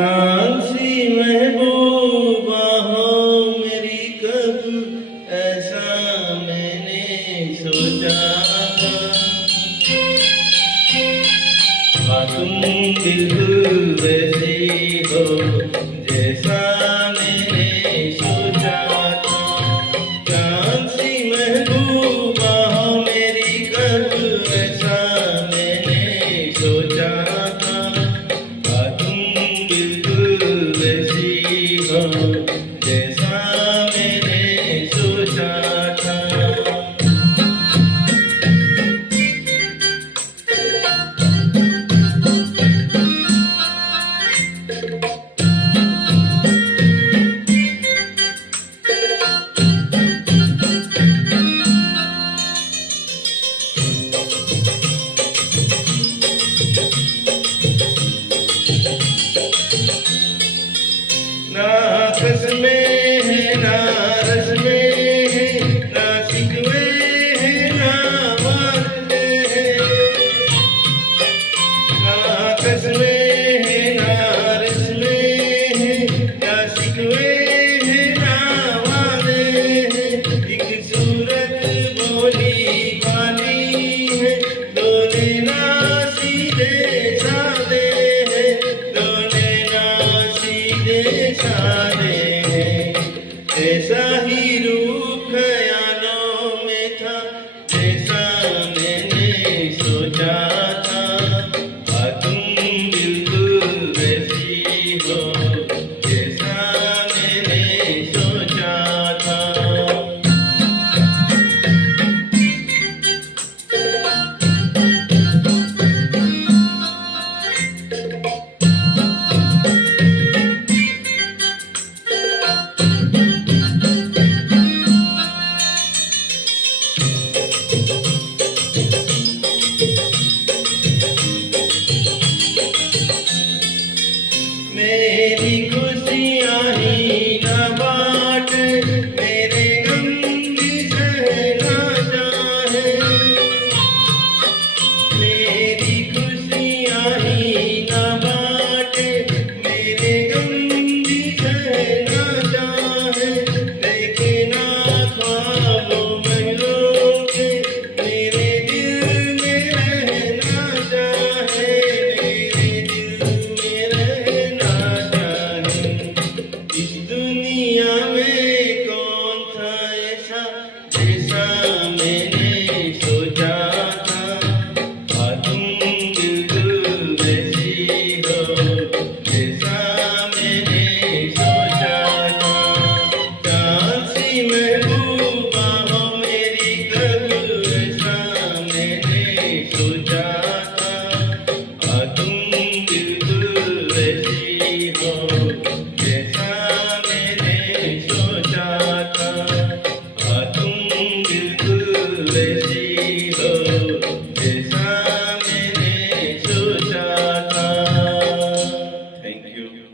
कांसी महबूबा हो मेरी, कब ऐसा मैंने सोचा था। हाँ तुम बिल्कुल वैसी हो जैसा मैंने सोचा था। कांसी महबूबा हो मेरी, कब ऐसा मैंने सोचा था। हाँ तुम बिल्कुल वैसी हो जैसा मैंने सोचा था। ना कस में है ना रस में है, ना सिकवे है ना वास्ते है। ना कस में